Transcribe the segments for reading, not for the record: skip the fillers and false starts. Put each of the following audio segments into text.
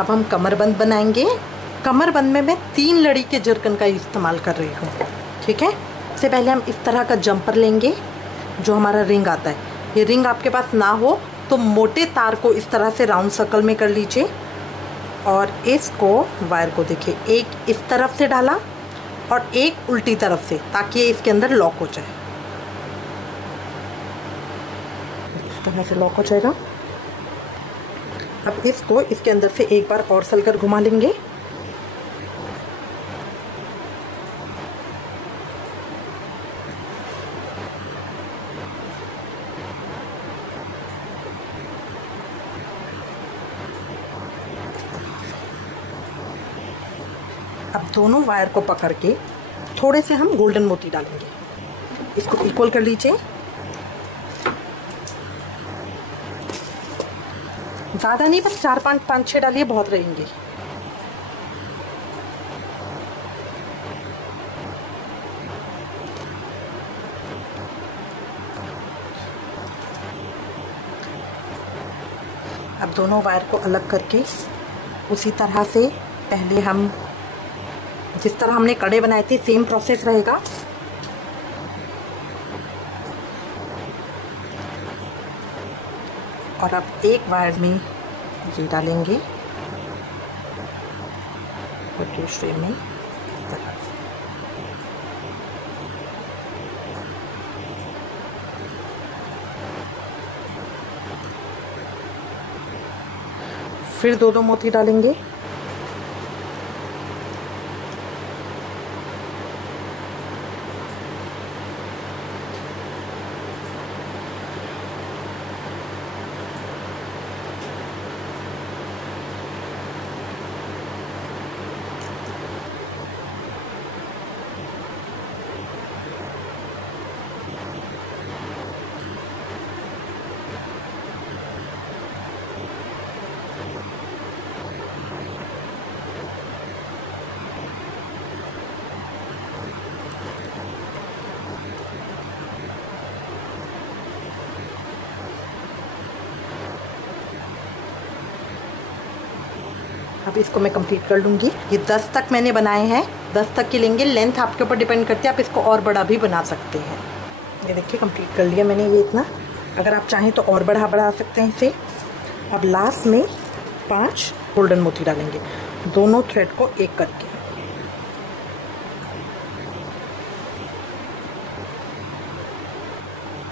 अब हम कमरबंद बनाएंगे। कमरबंद में मैं 3 लड़ी के जरकन का इस्तेमाल कर रही हूँ, ठीक है। सबसे पहले हम इस तरह का जंपर लेंगे, जो हमारा रिंग आता है। ये रिंग आपके पास ना हो तो मोटे तार को इस तरह से राउंड सर्कल में कर लीजिए और इसको वायर को देखिए, एक इस तरफ से डाला और एक उल्टी तरफ से, ताकि ये इसके अंदर लॉक हो जाए। इस तरह से लॉक हो जाएगा। अब इसको इसके अंदर से एक बार और सलकर घुमा लेंगे। अब दोनों वायर को पकड़ के थोड़े से हम गोल्डन मोती डालेंगे। इसको इक्वल कर लीजिए। ज़्यादा नहीं, बस 4 5 6 डालिए, बहुत रहेंगे। अब दोनों वायर को अलग करके उसी तरह से पहले हम जिस तरह हमने कड़े बनाए थे सेम प्रोसेस रहेगा। और अब एक वायर में ये डालेंगे और दूसरे में इस तरह से। फिर 2 मोती डालेंगे। अब इसको मैं कंप्लीट कर लूँगी। ये 10 तक मैंने बनाए हैं, 10 तक की लेंगे। लेंथ आपके ऊपर डिपेंड करती है, आप इसको और बड़ा भी बना सकते हैं। ये देखिए कंप्लीट कर लिया मैंने ये इतना। अगर आप चाहें तो और बढ़ा सकते हैं इसे। अब लास्ट में 5 गोल्डन मोती डालेंगे, दोनों थ्रेड को एक करके।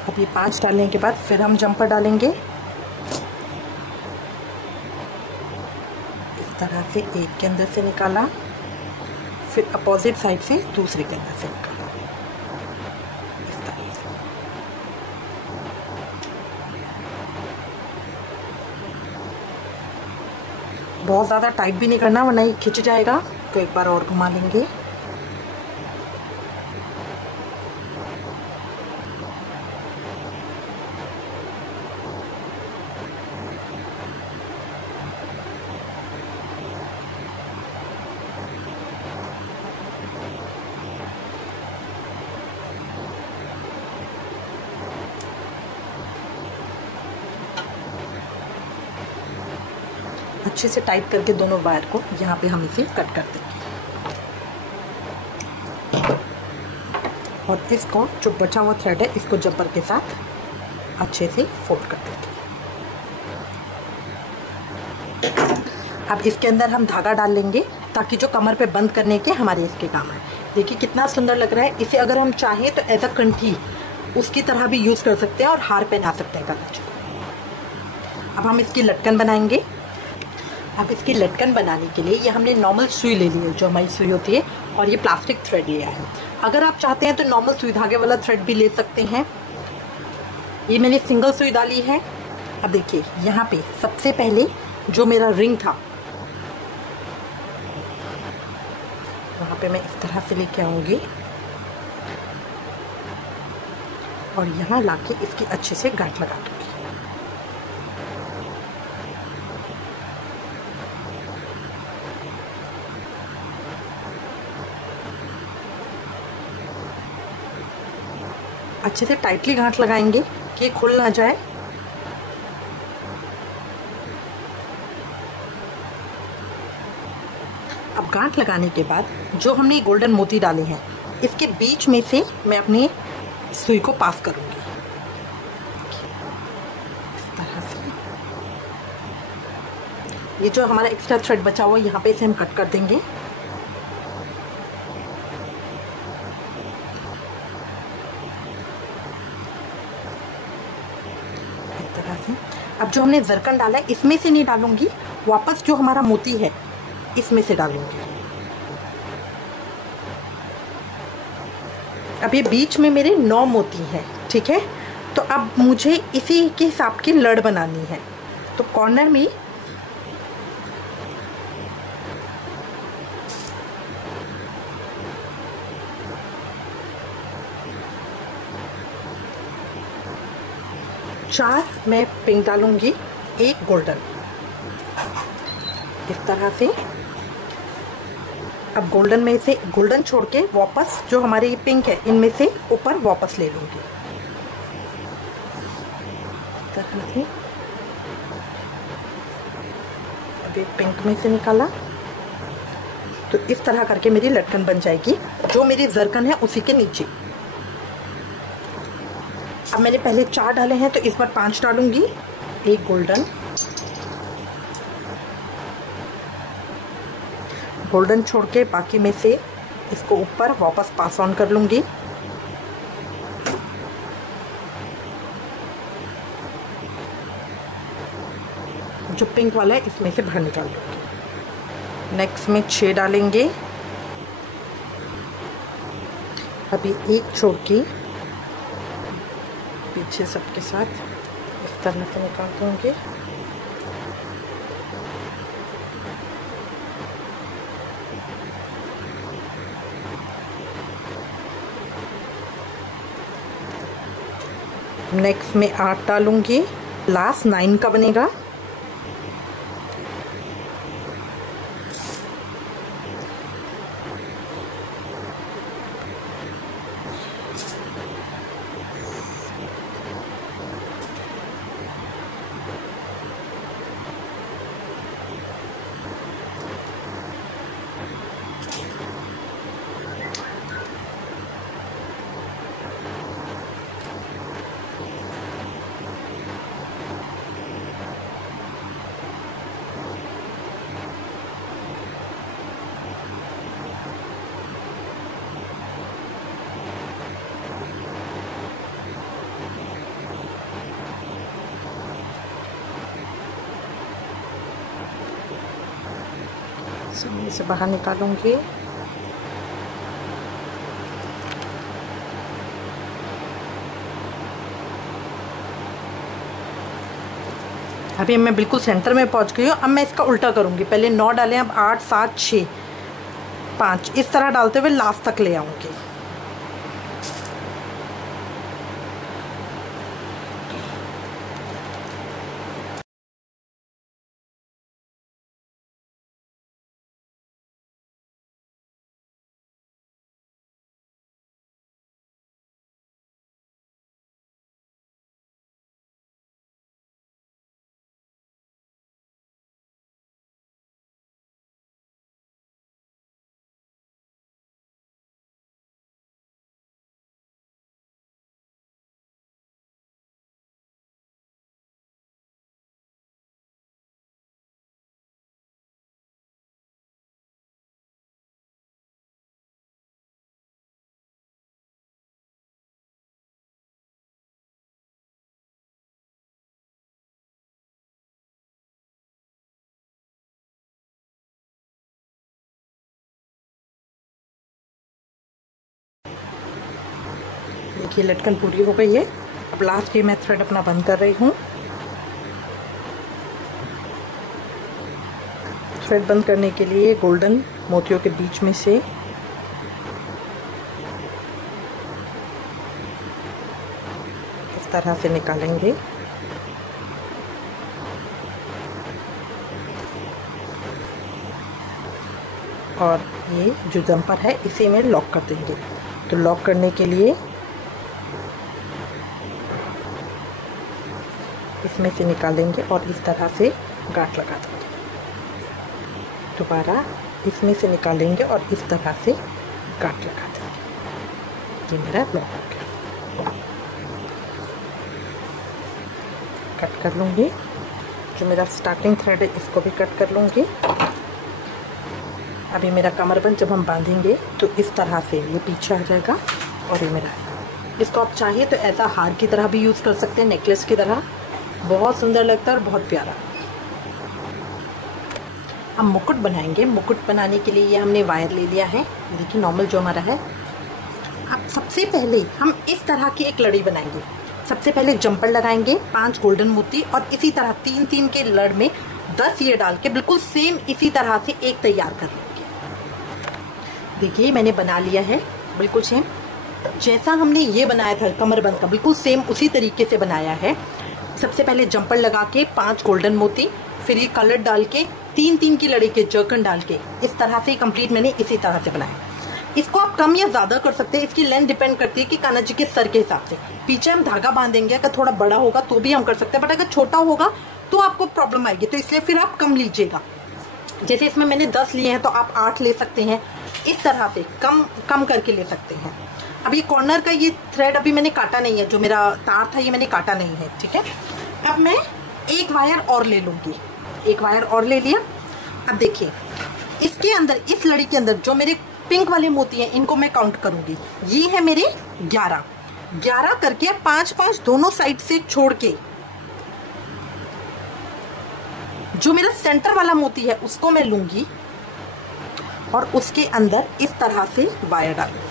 अब ये 5 डालने के बाद फिर हम जंपर डालेंगे। तरह से एक के अंदर से निकाला, फिर अपोजिट साइड से दूसरे के अंदर से निकाला, इस तरह से। बहुत ज़्यादा टाइट भी नहीं करना वरना ये खिंच जाएगा, तो एक बार और घुमा लेंगे। अच्छे से टाइट करके दोनों वायर को यहाँ पे हम इसे कट कर देंगे और इसको जो बचा हुआ थ्रेड है इसको जंपर के साथ अच्छे से फोल्ड कर देंगे। अब इसके अंदर हम धागा डाल लेंगे ताकि जो कमर पे बंद करने के हमारे इसके काम है। देखिए कितना सुंदर लग रहा है। इसे अगर हम चाहें तो एज अ कंठी उसकी तरह भी यूज़ कर सकते हैं और हार पहना सकते हैं गले को। अब हम इसकी लटकन बनाएंगे। अब इसकी लटकन बनाने के लिए ये हमने नॉर्मल सुई ले ली है, जो हमारी सुई होती है, और ये प्लास्टिक थ्रेड लिया है। अगर आप चाहते हैं तो नॉर्मल सुई धागे वाला थ्रेड भी ले सकते हैं। ये मैंने सिंगल सुई डाली है। अब देखिए यहाँ पे सबसे पहले जो मेरा रिंग था वहाँ पे मैं इस तरह से लेके आऊँगी और यहाँ लाके इसकी अच्छे से गांठ लगा दूँगी। अच्छे से टाइटली गांठ लगाएंगे कि खुल ना जाए। अब गांठ लगाने के बाद जो हमने गोल्डन मोती डाले हैं इसके बीच में से मैं अपनी सुई को पास करूंगी इस तरह से। ये जो हमारा एक्स्ट्रा थ्रेड बचा हुआ यहाँ पे इसे हम कट कर देंगे। इस तरह से। अब जो हमने जरकन डाला है इसमें से नहीं डालूंगी, वापस जो हमारा मोती है इसमें से डालूंगी। अब ये बीच में मेरे 9 मोती हैं, ठीक है। तो अब मुझे इसी के हिसाब की लड़ बनानी है। तो कॉर्नर में चार मैं पिंक डालूंगी, 1 गोल्डन, इस तरह से। अब गोल्डन में से गोल्डन छोड़ के वापस जो हमारे ये पिंक है इनमें से ऊपर वापस ले लूंगी इस तरह से। अब ये पिंक में से निकाला तो इस तरह करके मेरी लटकन बन जाएगी, जो मेरी जरकन है उसी के नीचे। अब मैंने पहले 4 डाले हैं तो इस बार 5 डालूंगी, 1 गोल्डन, गोल्डन छोड़ के बाकी में से इसको ऊपर वापस पास ऑन कर लूंगी। जो पिंक वाला है इसमें से बाहर निकाल लूंगी। नेक्स्ट में 6 डालेंगे। अभी 1 छोड़ के पीछे सबके साथ इस तरह से निकाल दूंगी। नेक्स्ट में 8 डालूंगी, लास्ट 9 का बनेगा। इसे बाहर निकालूंगी। अभी मैं बिल्कुल सेंटर में पहुंच गई हूँ। अब मैं इसका उल्टा करूंगी, पहले 9 डाले, अब 8, 7, 6, 5 इस तरह डालते हुए लास्ट तक ले आऊंगी। देखिए लटकन पूरी हो गई है। अब लास्ट ये मैं थ्रेड अपना बंद कर रही हूँ। थ्रेड बंद करने के लिए गोल्डन मोतियों के बीच में से इस तरह से निकालेंगे। और ये जो जंपर है इसी में लॉक कर देंगे। तो लॉक करने के लिए इसमें से निकालेंगे और इस तरह से गांठ लगा देंगे। दोबारा इसमें से निकालेंगे और इस तरह से गांठ लगा देंगे। ये मेरा लॉक हो गया। कट कर लूँगी। जो मेरा स्टार्टिंग थ्रेड है इसको भी कट कर लूँगी। अभी मेरा कमरबंद जब हम बांधेंगे तो इस तरह से ये पीछे आ जाएगा और ये मेरा, इसको आप चाहिए तो ऐसा हार की तरह भी यूज़ कर सकते हैं, नेकलेस की तरह। बहुत सुंदर लगता है और बहुत प्यारा। हम मुकुट बनाएंगे। मुकुट बनाने के लिए ये हमने वायर ले लिया है, देखिए नॉर्मल जो हमारा है। अब सबसे पहले हम इस तरह की एक लड़ी बनाएंगे। सबसे पहले जंपर लगाएंगे, 5 गोल्डन मोती, और इसी तरह 3-3 के लड़ में 10 ये डाल के बिल्कुल सेम इसी तरह से एक तैयार कर लेंगे। देखिए मैंने बना लिया है बिल्कुल सेम जैसा हमने ये बनाया था कमरबंद का, बिल्कुल सेम उसी तरीके से बनाया है। सबसे पहले जंपर लगा के 5 गोल्डन मोती, फिर ये कलर डाल के 3-3 की लड़ी के जर्कन डाल के इस तरह से कंप्लीट मैंने इसी तरह से बनाया। इसको आप कम या ज़्यादा कर सकते हैं, इसकी लेंथ डिपेंड करती है कि कान्हा जी के सर के हिसाब से। पीछे हम धागा बांधेंगे, अगर थोड़ा बड़ा होगा तो भी हम कर सकते हैं, बट अगर छोटा होगा तो आपको प्रॉब्लम आएगी, तो इसलिए फिर आप कम लीजिएगा। जैसे इसमें मैंने 10 लिए हैं तो आप 8 ले सकते हैं, इस तरह से कम करके ले सकते हैं। अब ये कॉर्नर का ये थ्रेड अभी मैंने काटा नहीं है, जो मेरा तार था ये मैंने काटा नहीं है, ठीक है। अब मैं एक वायर और ले लूँगी, एक वायर और ले लिया। अब देखिए इसके अंदर, इस लड़ी के अंदर जो मेरे पिंक वाले मोती हैं इनको मैं काउंट करूँगी। ये है मेरे 11 करके 5-5 दोनों साइड से छोड़ के जो मेरा सेंटर वाला मोती है उसको मैं लूँगी और उसके अंदर इस तरह से वायर डालूंगी।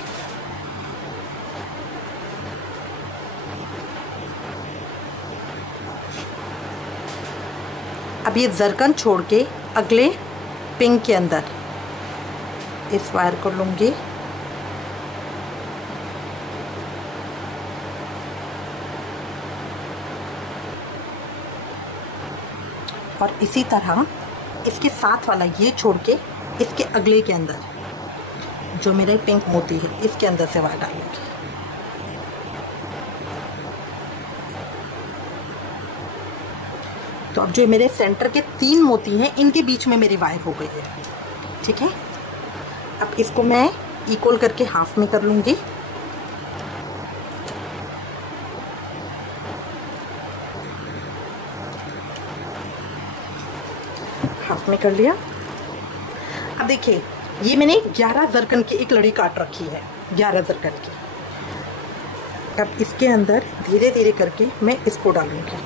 अब ये जरकन छोड़ के अगले पिंक के अंदर इस वायर को लूँगी और इसी तरह इसके साथ वाला ये छोड़ के इसके अगले के अंदर जो मेरा पिंक मोती है इसके अंदर से वायर डालूंगी। तो अब जो मेरे सेंटर के 3 मोती हैं इनके बीच में मेरी वायर हो गई है, ठीक है। अब इसको मैं इक्वल करके हाफ में कर लूँगी। हाफ में कर लिया। अब देखिए ये मैंने 11 जरकन की एक लड़ी काट रखी है, 11 जरकन की। अब इसके अंदर धीरे धीरे करके मैं इसको डालूंगी।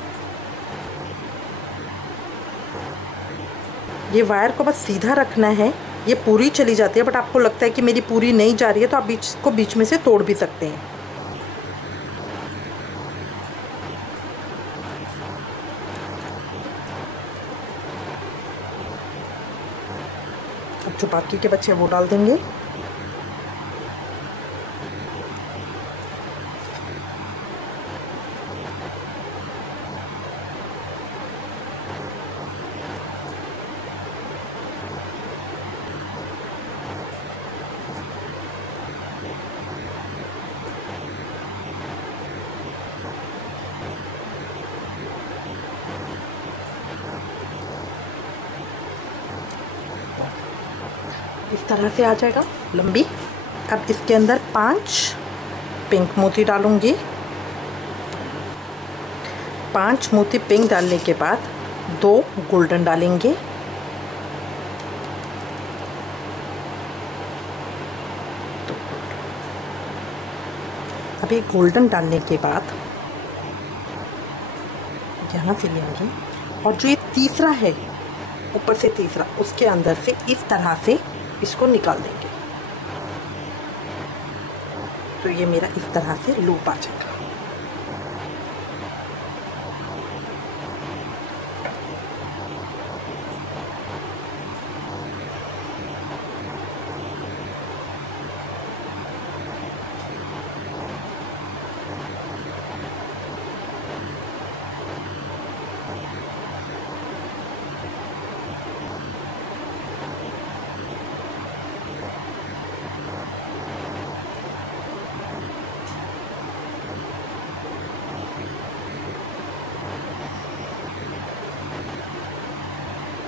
ये वायर को बस सीधा रखना है, ये पूरी चली जाती है, बट आपको लगता है कि मेरी पूरी नहीं जा रही है तो आप इसको बीच में से तोड़ भी सकते हैं। अब जो बाकी के बच्चे वो डाल देंगे। इस तरह से आ जाएगा लंबी। अब इसके अंदर 5 पिंक मोती डालूंगी। 5 मोती पिंक डालने के बाद 2 गोल्डन डालेंगे। अभी गोल्डन डालने के बाद यहाँ से लेंगे और जो ये तीसरा है ऊपर से तीसरा, उसके अंदर से इस तरह से इसको निकाल देंगे। तो ये मेरा इस तरह से लूप आ जाएगा।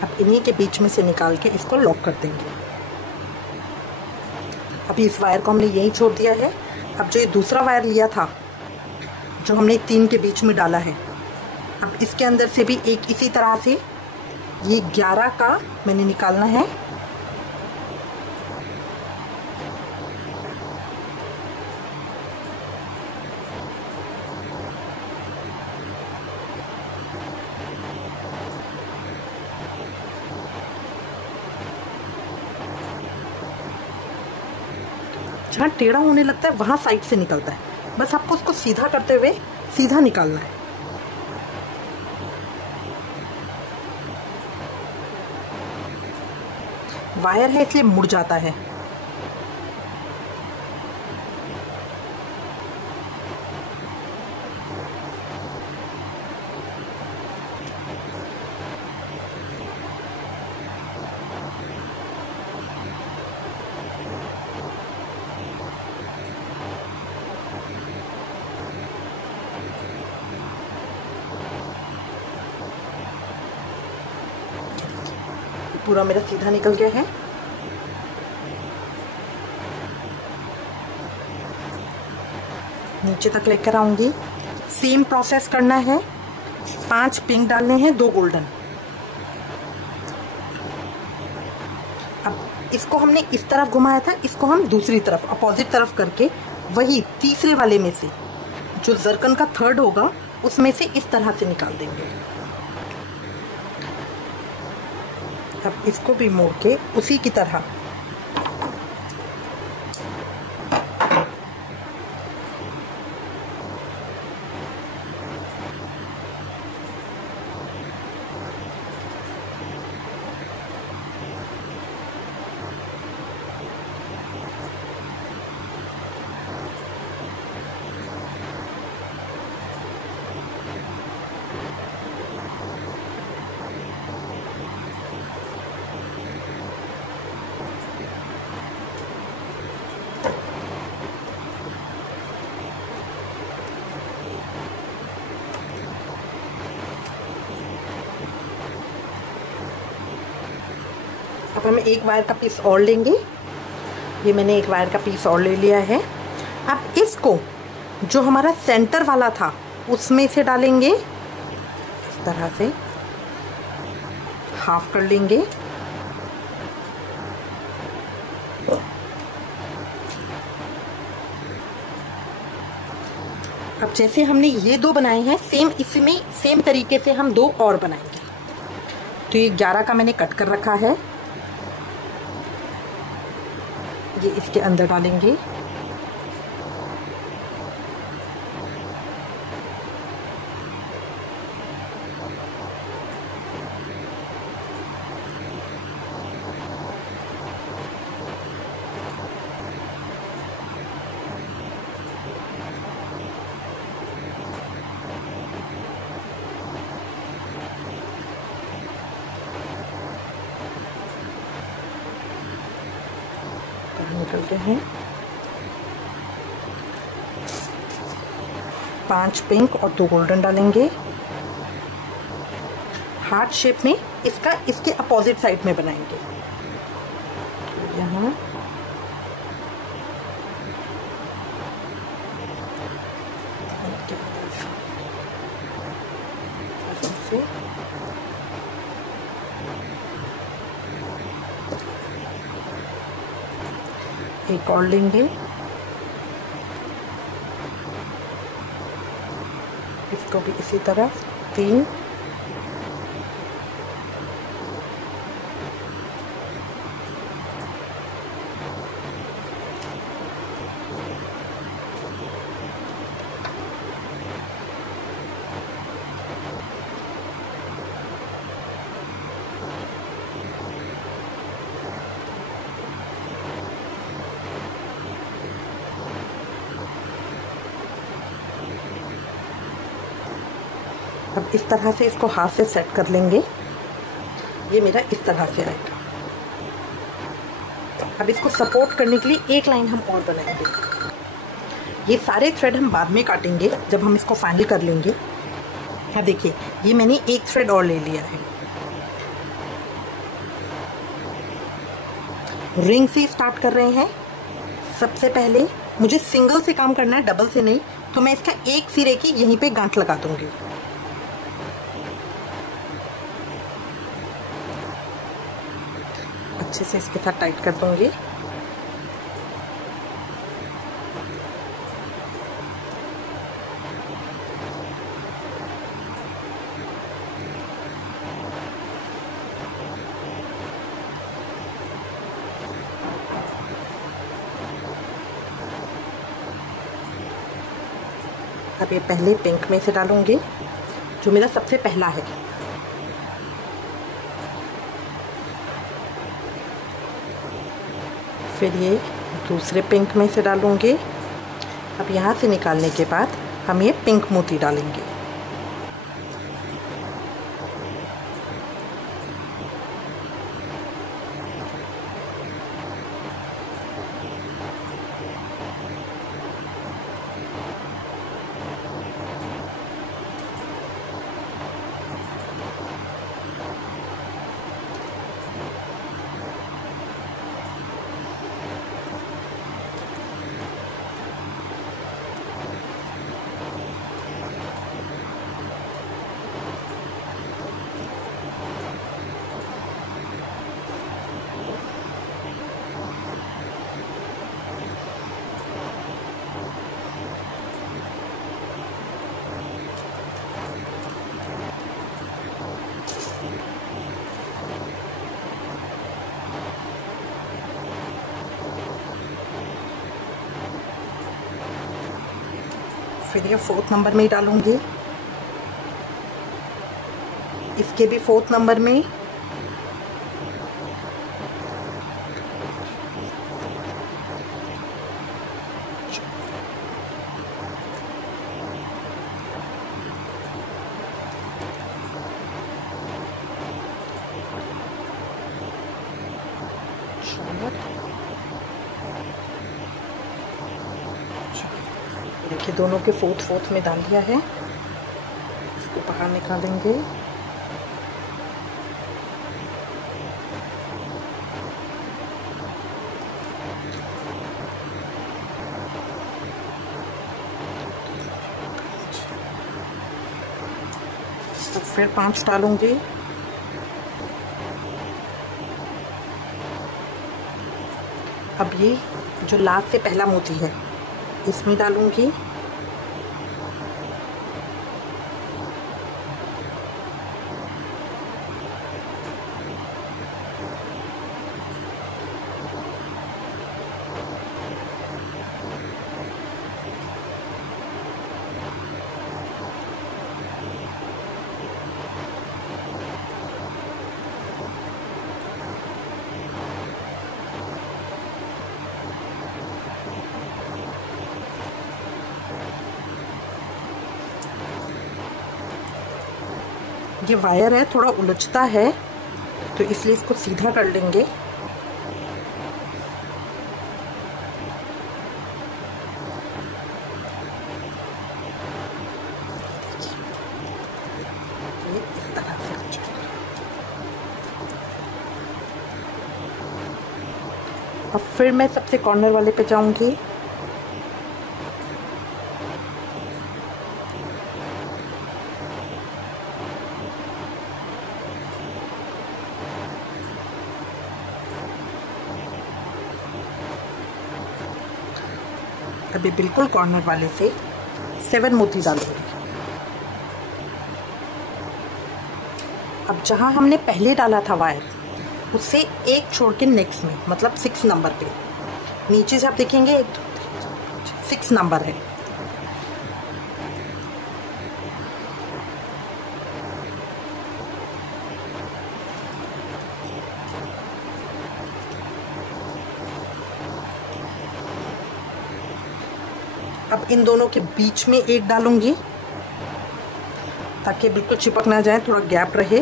अब इन्हीं के बीच में से निकाल के इसको लॉक कर देंगे। अभी इस वायर को हमने यहीं छोड़ दिया है। अब जो ये दूसरा वायर लिया था, जो हमने 3 के बीच में डाला है, अब इसके अंदर से भी एक इसी तरह से ये 11 का मैंने निकालना है। जहाँ टेढ़ा होने लगता है वहाँ साइड से निकलता है, बस आपको उसको सीधा करते हुए सीधा निकालना है। वायर है इसलिए मुड़ जाता है। पूरा मेरा सीधा निकल गया है। नीचे तक लेकर आऊंगी। सेम प्रोसेस करना है। 5 पिंक डालने हैं, 2 गोल्डन। अब इसको हमने इस तरफ घुमाया था, इसको हम दूसरी तरफ अपोजिट तरफ करके वही तीसरे वाले में से जो जरकन का 3rd होगा उसमें से इस तरह से निकाल देंगे। अब इसको भी मोड़ के उसी की तरह अब हम एक वायर का पीस और लेंगे। ये मैंने एक वायर का पीस और ले लिया है। अब इसको जो हमारा सेंटर वाला था उसमें से डालेंगे, इस तरह से हाफ कर लेंगे। अब जैसे हमने ये 2 बनाए हैं, सेम इसमें सेम तरीके से हम 2 और बनाएंगे। तो ये 11 का मैंने कट कर रखा है, ये इसके अंदर डालेंगे। निकल गए हैं। 5 पिंक और 2 गोल्डन डालेंगे। हार्ट शेप में इसका इसके अपोजिट साइड में बनाएंगे। यहाँ एक और लेंगे, इसको भी इसी तरह 3 अब इस तरह से इसको हाथ से सेट कर लेंगे। ये मेरा इस तरह से आएगा। अब इसको सपोर्ट करने के लिए एक लाइन हम और बनाएंगे। ये सारे थ्रेड हम बाद में काटेंगे जब हम इसको फाइनल कर लेंगे। हाँ देखिए, ये मैंने एक थ्रेड और ले लिया है। रिंग से स्टार्ट कर रहे हैं, सबसे पहले मुझे सिंगल से काम करना है, डबल से नहीं, तो मैं इसका एक सिरे की यहीं पे गांठ लगा दूंगी। अच्छे से इसके साथ टाइट कर दूंगी। अब ये पहले पिंक में से डालूंगी, जो मेरा सबसे पहला है। फिर ये दूसरे पिंक में से डालूंगी। अब यहाँ से निकालने के बाद हम ये पिंक मोती डालेंगे। फिर ये 4th नंबर में ही डालूंगी, इसके भी 4th नंबर में। देखिए दोनों के 4th में डाल दिया है। इसको बाहर निकालेंगे। तो फिर 5 डालूंगी। अब ये जो लास्ट से पहला मोती है इसमें डालूंगी। ये वायर है थोड़ा उलझता है, तो इसलिए इसको सीधा कर लेंगे। ये इस तरह से हो जाएगा। अब फिर मैं सबसे कॉर्नर वाले पे जाऊंगी। अभी बिल्कुल कॉर्नर वाले से 7 मोती डालूंगी। अब जहां हमने पहले डाला था वायर, उससे एक छोड़ के नेक्स्ट में, मतलब 6 नंबर पे, नीचे से आप देखेंगे 6 नंबर है। अब इन दोनों के बीच में एक डालूंगी ताकि बिल्कुल चिपक ना जाए, थोड़ा गैप रहे।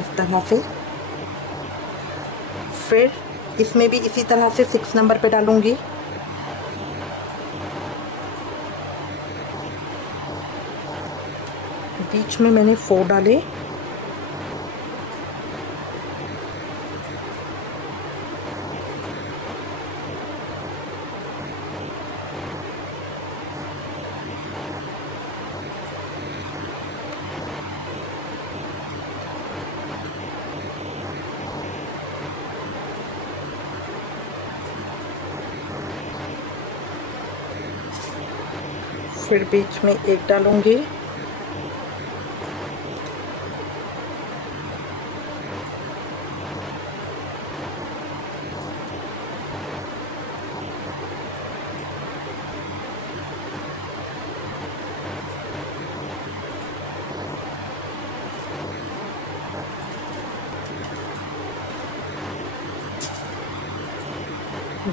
इस तरह से फिर इसमें भी इसी तरह से 6 नंबर पे डालूंगी। बीच में मैंने 4 डाले। फिर बीच में एक डालूंगी।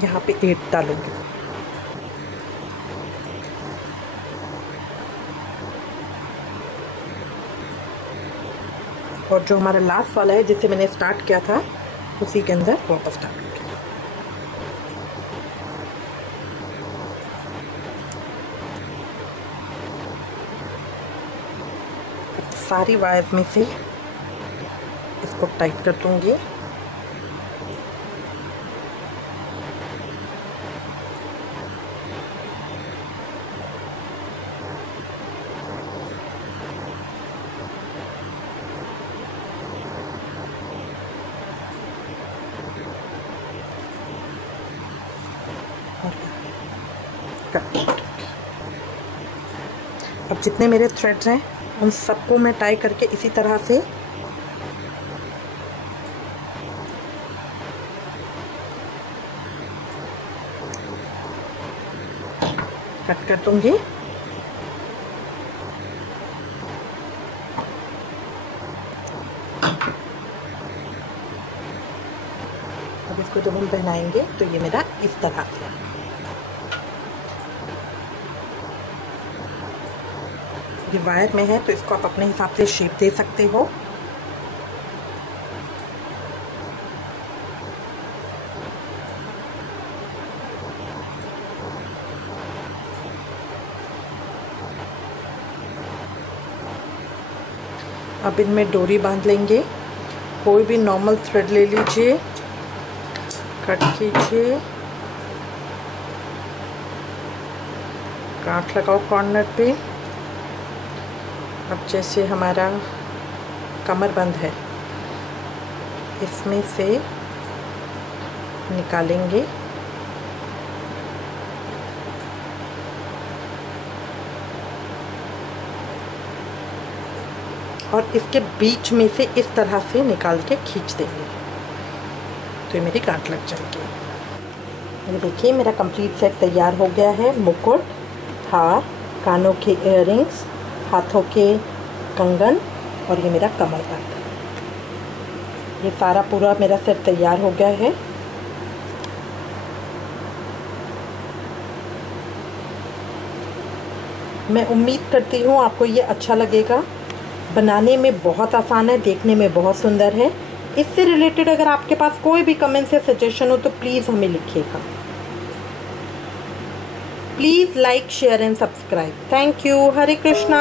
यहाँ पे 8 डालूंगी। और जो हमारा लास्ट वाला है जिसे मैंने स्टार्ट किया था उसी के अंदर वापस डालूंगी। सारी वायर में से इसको टाइट कर दूंगी। अब जितने मेरे थ्रेड्स हैं उन सबको मैं टाई करके इसी तरह से कट कर दूंगी। अब इसको जब हम पहनाएंगे तो ये मेरा इस तरह से ये वायर में है, तो इसको आप अपने हिसाब से शेप दे सकते हो। अब इनमें डोरी बांध लेंगे। कोई भी नॉर्मल थ्रेड ले लीजिए, कट कीजिए, गांठ लगाओ कॉर्नर पे। अब जैसे हमारा कमर बंद है इसमें से निकालेंगे और इसके बीच में से इस तरह से निकाल के खींच देंगे तो ये मेरी गांठ लग जाएगी। ये देखिए मेरा कंप्लीट सेट तैयार हो गया है। मुकुट, हार, कानों के इयररिंग्स, हाथों के कंगन और ये मेरा कमर बंद। ये सारा पूरा मेरा सेट तैयार हो गया है। मैं उम्मीद करती हूँ आपको ये अच्छा लगेगा। बनाने में बहुत आसान है, देखने में बहुत सुंदर है। इससे रिलेटेड अगर आपके पास कोई भी कमेंट्स या सजेशन हो तो प्लीज़ हमें लिखिएगा। Please like, share and subscribe. Thank you. Hare Krishna.